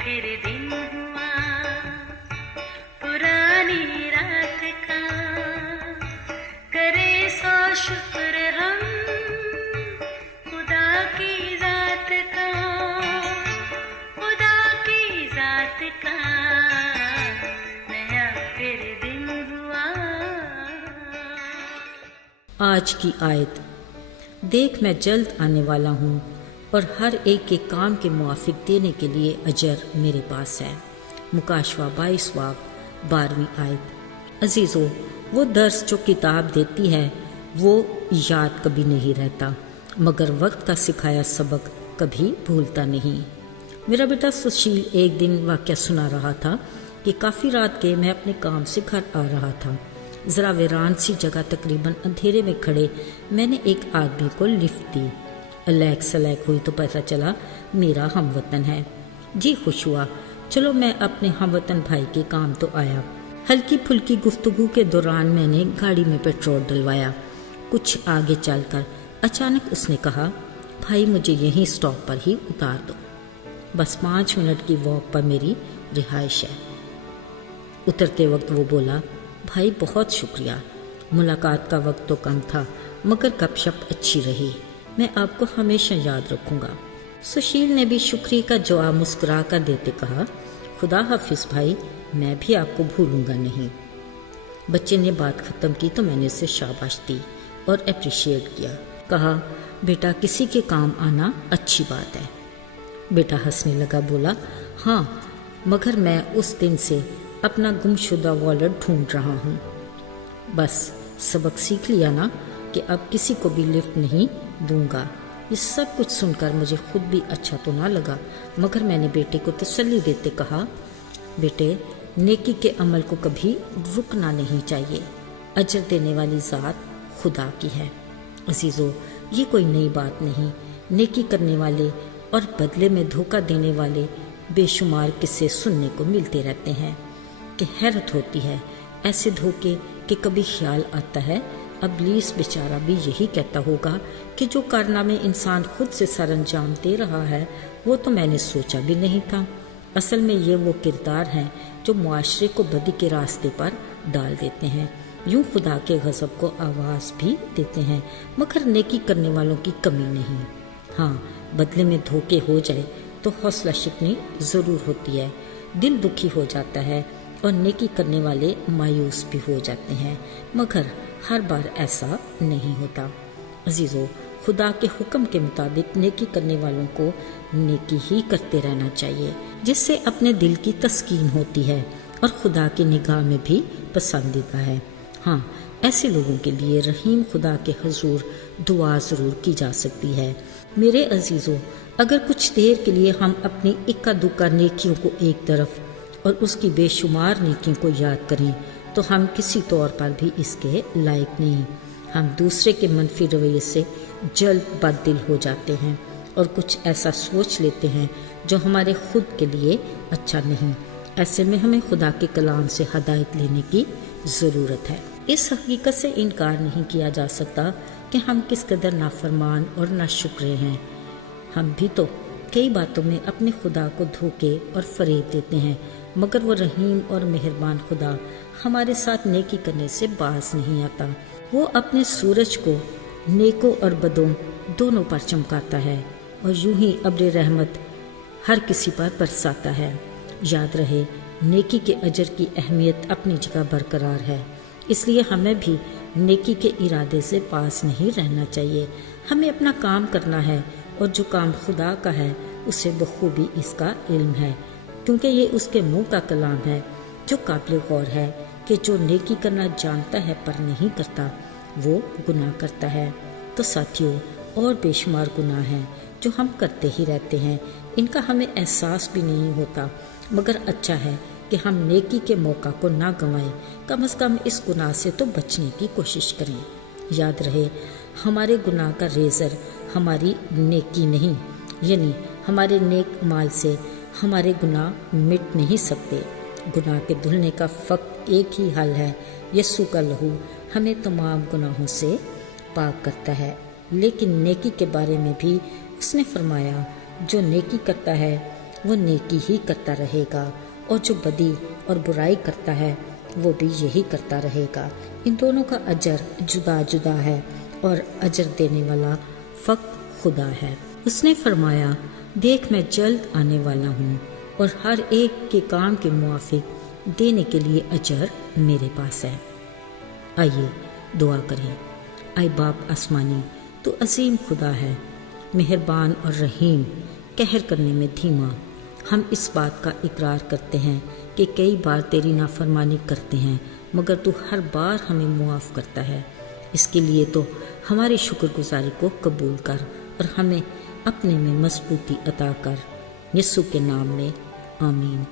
फिर दिन हुआ पुरानी रात का, करे सो शुक्र हम खुदा की जात का, खुदा की जात का, नया फिर दिन हुआ। आज की आयत, देख मैं जल्द आने वाला हूँ और हर एक के काम के मुआफिक देने के लिए अजर मेरे पास है। मुकाशवा 22 वाक़ 12वीं आयत। अजीज़ों, वो दर्स जो किताब देती है वो याद कभी नहीं रहता, मगर वक्त का सिखाया सबक कभी भूलता नहीं। मेरा बेटा सुशील एक दिन वाक़या सुना रहा था कि काफ़ी रात के मैं अपने काम से घर आ रहा था। ज़रा वीरान सी जगह तकरीबन अंधेरे में खड़े मैंने एक आदमी को लिफ्ट दी। अलैक सलैक हुई तो पता चला मेरा हमवतन है। जी खुश हुआ, चलो मैं अपने हमवतन भाई के काम तो आया। हल्की फुल्की गुफ्तगू के दौरान मैंने गाड़ी में पेट्रोल डलवाया। कुछ आगे चलकर अचानक उसने कहा, भाई मुझे यहीं स्टॉप पर ही उतार दो, बस 5 मिनट की वॉक पर मेरी रिहाइश है। उतरते वक्त वो बोला, भाई बहुत शुक्रिया, मुलाकात का वक्त तो कम था मगर गपशप अच्छी रही, मैं आपको हमेशा याद रखूंगा। सुशील ने भी शुक्रिया का जवाब मुस्कुरा कर देते कहा, खुदा हाफिज भाई, मैं भी आपको भूलूंगा नहीं। बच्चे ने बात ख़त्म की तो मैंने उसे शाबाश दी और अप्रिशिएट किया। कहा, बेटा किसी के काम आना अच्छी बात है। बेटा हंसने लगा, बोला, हाँ मगर मैं उस दिन से अपना गुमशुदा वॉलेट ढूंढ रहा हूँ। बस सबक सीख लिया ना कि अब किसी को भी लिफ्ट नहीं दूंगा। ये सब कुछ सुनकर मुझे खुद भी अच्छा तो ना लगा, मगर मैंने बेटे को तसल्ली देते कहा, बेटे नेकी के अमल को कभी रुकना नहीं चाहिए, अजर देने वाली ज़ात खुदा की है। अजीज़ों, ये कोई नई बात नहीं। नेकी करने वाले और बदले में धोखा देने वाले बेशुमार किस्से सुनने को मिलते रहते हैं कि हैरत होती है। ऐसे धोखे कि कभी ख्याल आता है इब्लीस बेचारा भी यही कहता होगा कि जो कारनामे इंसान खुद से सरअंजाम दे रहा है वो तो मैंने सोचा भी नहीं था। असल में ये वो किरदार हैं जो मुआशरे को बदी के रास्ते पर डाल देते हैं, यूं खुदा के गज़ब को आवाज़ भी देते हैं, मगर नेकी करने वालों की कमी नहीं। हाँ, बदले में धोखे हो जाए तो हौसला शिकनी ज़रूर होती है, दिल दुखी हो जाता है और नेकी करने वाले मायूस भी हो जाते हैं, मगर हर बार ऐसा नहीं होता। अजीज़ों, खुदा के हुक्म के मुताबिक नेकी करने वालों को नेकी ही करते रहना चाहिए, जिससे अपने दिल की तस्कीन होती है और खुदा की निगाह में भी पसंदीदा है। हाँ, ऐसे लोगों के लिए रहीम खुदा के हुजूर दुआ ज़रूर की जा सकती है। मेरे अजीज़ों, अगर कुछ देर के लिए हम अपनी इक्का दुक्का नेकियों को एक तरफ और उसकी बेशुमार नेकियों को याद करें तो हम किसी तौर पर भी इसके लायक नहीं। हम दूसरे के मनफी रवैये से जल्द बददिल हो जाते हैं और कुछ ऐसा सोच लेते हैं जो हमारे खुद के लिए अच्छा नहीं। ऐसे में हमें खुदा के कलाम से हदायत लेने की ज़रूरत है। इस हकीकत से इनकार नहीं किया जा सकता कि हम किस कदर नाफरमान और नाशुक्रे हैं। हम भी तो कई बातों में अपने खुदा को धोखे और फरेब देते हैं, मगर वो रहीम और मेहरबान खुदा हमारे साथ नेकी करने से बाज नहीं आता। वो अपने सूरज को नेकों और बदों दोनों पर चमकाता है और यूं ही अब्र रहमत हर किसी पर बरसाता है। याद रहे, नेकी के अजर की अहमियत अपनी जगह बरकरार है, इसलिए हमें भी नेकी के इरादे से पास नहीं रहना चाहिए। हमें अपना काम करना है और जो काम खुदा का है उसे बखूबी इसका इल्म है, क्योंकि ये उसके मुंह का कलाम है जो काबिल गौर है कि जो नेकी करना जानता है पर नहीं करता वो गुनाह करता है। तो साथियों, और बेशुमार गुनाह हैं जो हम करते ही रहते हैं, इनका हमें एहसास भी नहीं होता, मगर अच्छा है कि हम नेकी के मौका को ना गंवाएं। कम से कम इस गुनाह से तो बचने की कोशिश करें। याद रहे, हमारे गुनाह का रेजर हमारी नेकी नहीं, यानी हमारे नेक माल से हमारे गुनाह मिट नहीं सकते। गुनाह के धुलने का फ़कत एक ही हल है, यीशु का लहू हमें तमाम गुनाहों से पाक करता है। लेकिन नेकी के बारे में भी उसने फरमाया, जो नेकी करता है وہ نیکی ہی کرتا رہے گا، اور جو بدی اور برائی کرتا ہے وہ بھی یہی کرتا رہے گا۔ ان دونوں کا اجر جدا جدا ہے، اور اجر دینے والا فقط خدا ہے۔ اس نے فرمایا، دیکھ میں جلد آنے والا ہوں، اور ہر ایک کے کام کے موافق دینے کے لیے اجر میرے پاس ہے۔ آئیے دعا کریں۔ اے باپ آسمانی، تو عظیم خدا ہے، مہربان اور رحیم، قہر کرنے میں دھیما۔ ہم اس بات کا اقرار کرتے ہیں کہ کئی بار تیری نافرمانی کرتے ہیں، مگر تو ہر بار ہمیں معاف کرتا ہے۔ اس کے لیے تو ہماری شکر گزاری کو قبول کر اور ہمیں اپنے میں مضبوطی عطا کر۔ یسوع کے نام میں آمین۔